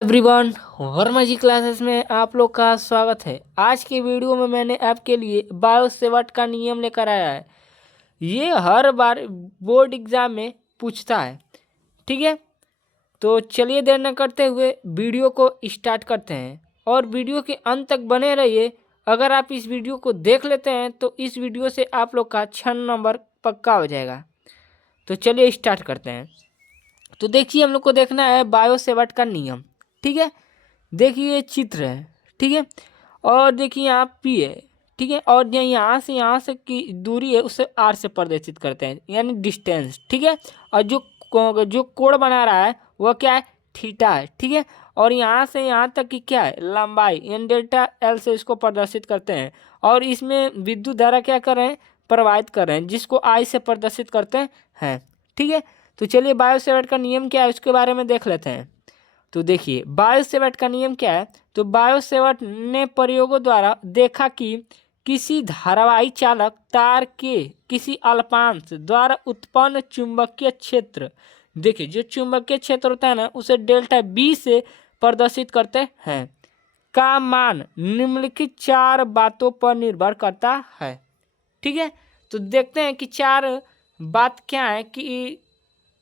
Everyone, Verma जी classes में आप लोग का स्वागत है। आज के वीडियो में मैंने आपके लिए बायोसेवर्ट का नियम लेकर आया है। ये हर बार बोर्ड एग्जाम में पूछता है, ठीक है। तो चलिए देर न करते हुए वीडियो को स्टार्ट करते हैं और वीडियो के अंत तक बने रहिए। अगर आप इस वीडियो को देख लेते हैं तो इस वीडियो से आप लोग का 6 नंबर पक्का हो जाएगा। तो चलिए स्टार्ट करते हैं। तो देखिए, हम लोग को देखना है बायोसेवर्ट का नियम, ठीक है। देखिए ये चित्र है, ठीक है। और देखिए यहाँ पी है, ठीक है। और यहाँ से की दूरी है उसे आर से प्रदर्शित करते हैं, यानी डिस्टेंस, ठीक है। और जो कोण बना रहा है वह क्या है, थीटा है, ठीक है। और यहाँ से यहाँ तक की क्या है, लंबाई, यानी डेल्टा एल से इसको प्रदर्शित करते हैं। और इसमें विद्युत धारा क्या कर रहे हैं, प्रवाहित कर रहे हैं, जिसको आई से प्रदर्शित करते हैं, ठीक है। तो चलिए बायोसेवर्ट का नियम क्या है उसके बारे में देख लेते हैं। तो देखिए बायोसेवर्ट का नियम क्या है। तो बायोसेवर्ट ने प्रयोगों द्वारा देखा कि किसी धारावाही चालक तार के किसी अल्पांश द्वारा उत्पन्न चुंबकीय क्षेत्र, देखिए जो चुंबकीय क्षेत्र होता है ना, उसे डेल्टा बी से प्रदर्शित करते हैं, का मान निम्नलिखित 4 बातों पर निर्भर करता है, ठीक है। तो देखते हैं कि 4 बात क्या है कि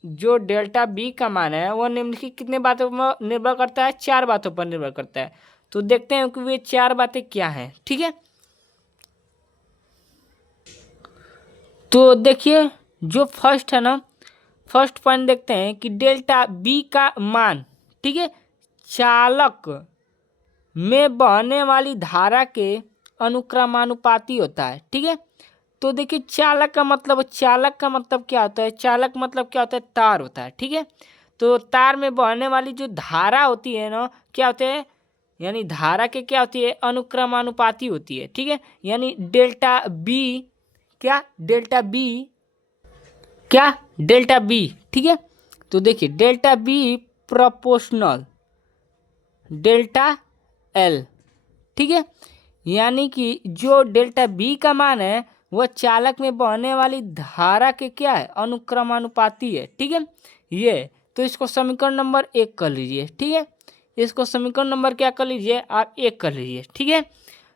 जो डेल्टा बी का मान है वह निम्नलिखित कितने बातों पर निर्भर करता है, 4 बातों पर निर्भर करता है। तो देखते हैं कि वे 4 बातें क्या हैं, ठीक है। तो देखिए जो फर्स्ट है ना, फर्स्ट पॉइंट देखते हैं कि डेल्टा बी का मान, ठीक है, चालक में बहने वाली धारा के अनुक्रमानुपाती होता है, ठीक है। तो देखिए चालक का मतलब क्या होता है, चालक मतलब क्या होता है, तार होता है, ठीक है। तो तार में बहने वाली जो धारा होती है ना, क्या होते हैं, यानी धारा के क्या होती है, अनुक्रमानुपाती होती है, ठीक है। यानी डेल्टा बी, क्या डेल्टा बी, क्या डेल्टा बी, ठीक है। तो देखिए delta B proportional delta L, ठीक है। यानी कि जो डेल्टा बी का मान है वह चालक में बहने वाली धारा के क्या है, अनुक्रमानुपाती है, ठीक है। ये तो इसको समीकरण नंबर 1 कर लीजिए, ठीक है। इसको समीकरण नंबर क्या कर लीजिए, आप 1 कर लीजिए, ठीक है।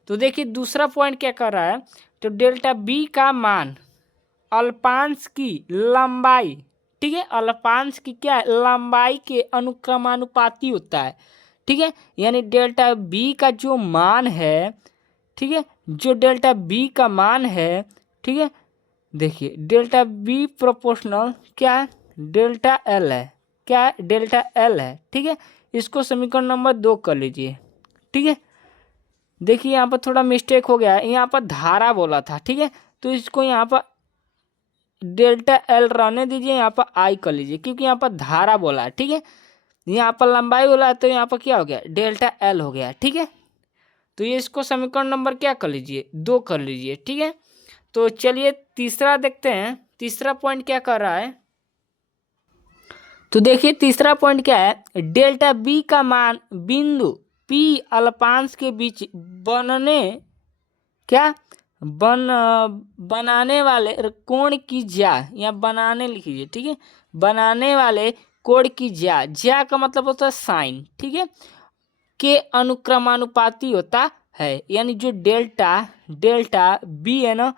तो देखिए दूसरा पॉइंट क्या कर रहा है, तो डेल्टा बी का मान अल्पांश की लंबाई, ठीक है, अल्पांश की क्या है, लंबाई के अनुक्रमानुपाती होता है, ठीक है। यानी डेल्टा बी का जो मान है, ठीक है, जो डेल्टा बी का मान है, ठीक है। देखिए डेल्टा बी प्रोपोर्शनल क्या है, डेल्टा एल है, क्या है, डेल्टा एल है, ठीक है। इसको समीकरण नंबर 2 कर लीजिए, ठीक है। देखिए यहाँ पर थोड़ा मिस्टेक हो गया है, यहाँ पर धारा बोला था, ठीक है। तो इसको यहाँ पर डेल्टा एल रहने दीजिए, यहाँ पर आई कर लीजिए, क्योंकि यहाँ पर धारा बोला है, ठीक है। यहाँ पर लंबाई बोला है तो यहाँ पर क्या हो गया, डेल्टा एल हो गया, ठीक है। तो ये इसको समीकरण नंबर क्या कर लीजिए, 2 कर लीजिए, ठीक है। तो चलिए तीसरा देखते हैं, तीसरा पॉइंट क्या कर रहा है। तो देखिए तीसरा पॉइंट क्या है, डेल्टा बी का मान बिंदु पी अल्पांश के बीच बनने, क्या बन बनाने वाले कोण की ज्या, या बनाने लिखिए, ठीक है, बनाने वाले कोण की ज्या, ज्या का मतलब होता है साइन, ठीक है, के अनुक्रमानुपाती होता है। यानी जो डेल्टा डेल्टा बी है ना,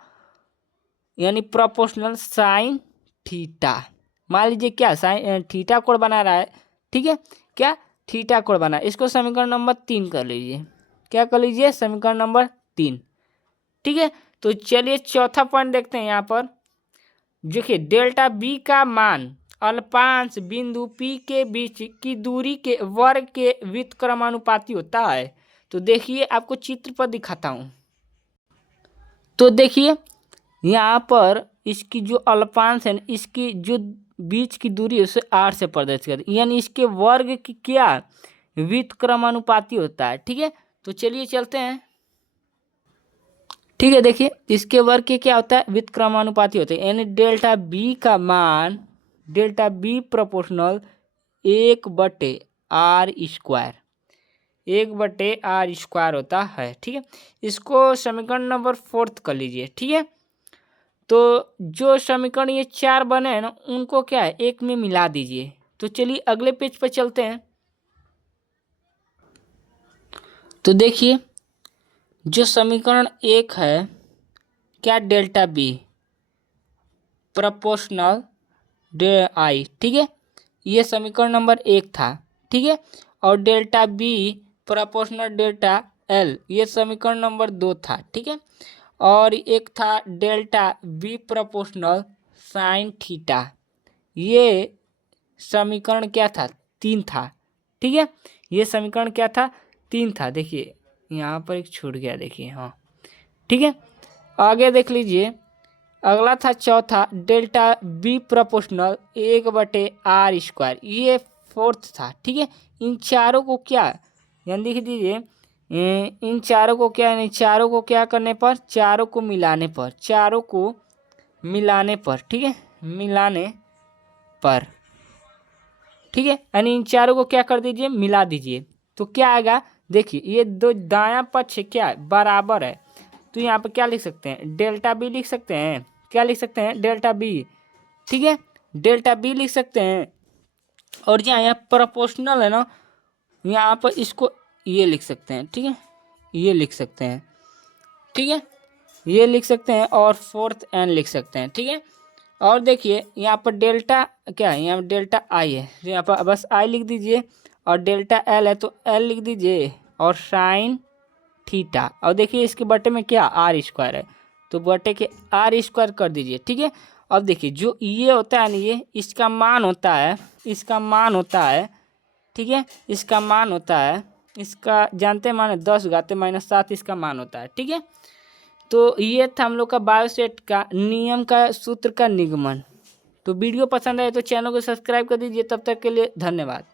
यानी प्रोपोर्शनल साइन थीटा, मान लीजिए क्या साइन थीटा कोण बना रहा है, ठीक है, क्या थीटा कोण बना, इसको समीकरण नंबर 3 कर लीजिए, क्या कर लीजिए, समीकरण नंबर 3, ठीक है। तो चलिए चौथा पॉइंट देखते हैं यहाँ पर। देखिए डेल्टा बी का मान अल्पांश बिंदु पी के बीच की दूरी के वर्ग के व्युत्क्रमानुपाती होता है। तो देखिए आपको चित्र पर दिखाता हूँ। तो देखिए यहाँ पर इसकी जो अल्पांश है, इसकी जो बीच की दूरी है उसे 8 से प्रदर्शित करती है, यानी इसके वर्ग की क्या व्युत्क्रमानुपाती होता है, ठीक है। तो चलिए चलते हैं, ठीक है। देखिए इसके वर्ग के क्या होता है, व्युत्क्रमानुपाती होते हैं, यानी डेल्टा बी का मान, delta B proportional 1/r², 1/r² होता है, ठीक है। इसको समीकरण नंबर 4 कर लीजिए, ठीक है। तो जो समीकरण ये 4 बने हैं ना, उनको क्या है, एक में मिला दीजिए। तो चलिए अगले पेज पर चलते हैं। तो देखिए जो समीकरण 1 है क्या, delta B proportional D I, ठीक है, ये समीकरण नंबर 1 था, ठीक है। और delta B proportional delta L, ये समीकरण नंबर 2 था, ठीक है। और एक था delta B proportional sine theta, ये समीकरण क्या था, 3 था, ठीक है। ये समीकरण क्या था, 3 था। देखिए यहाँ पर एक छूट गया, देखिए, हाँ, ठीक है। आगे देख लीजिए, अगला था चौथा डेल्टा बी प्रोपोर्शनल 1/r², ये 4th था, ठीक है। इन चारों को क्या, यानी लिख दीजिए, इन चारों को क्या, इन चारों को क्या करने पर, चारों को मिलाने पर, चारों को मिलाने पर, ठीक है, मिलाने पर, ठीक है। यानी इन चारों को क्या कर दीजिए, मिला दीजिए, तो क्या आएगा, देखिए ये दो दायां पक्ष क्या है, बराबर है, तो यहाँ पे क्या लिख सकते हैं, डेल्टा बी लिख सकते हैं, क्या लिख सकते हैं, डेल्टा बी, ठीक है, डेल्टा बी लिख सकते हैं। और यहाँ प्रोपोर्शनल है ना, यहाँ पर इसको ये लिख सकते हैं, ठीक है, ये लिख सकते हैं, ठीक है, ये लिख सकते हैं, और 4th एन लिख सकते हैं, ठीक है। और देखिए यहाँ पर डेल्टा क्या है, यहाँ पर डेल्टा आई है, तो यहाँ पर बस आई लिख दीजिए, और डेल्टा एल है तो एल लिख दीजिए, और साइन थीटा, और देखिए इसके बटे में क्या, r² है, तो बटे के r² कर दीजिए, ठीक है। अब देखिए जो ये होता है ना, ये इसका मान होता है, इसका मान होता है, ठीक है, इसका मान होता है, इसका जानते हैं मान 10⁻⁻7 इसका मान होता है, ठीक है। तो ये था हम लोग का बायोसेट का नियम का सूत्र का निगमन। तो वीडियो पसंद आए तो चैनल को सब्सक्राइब कर दीजिए। तब तक के लिए धन्यवाद।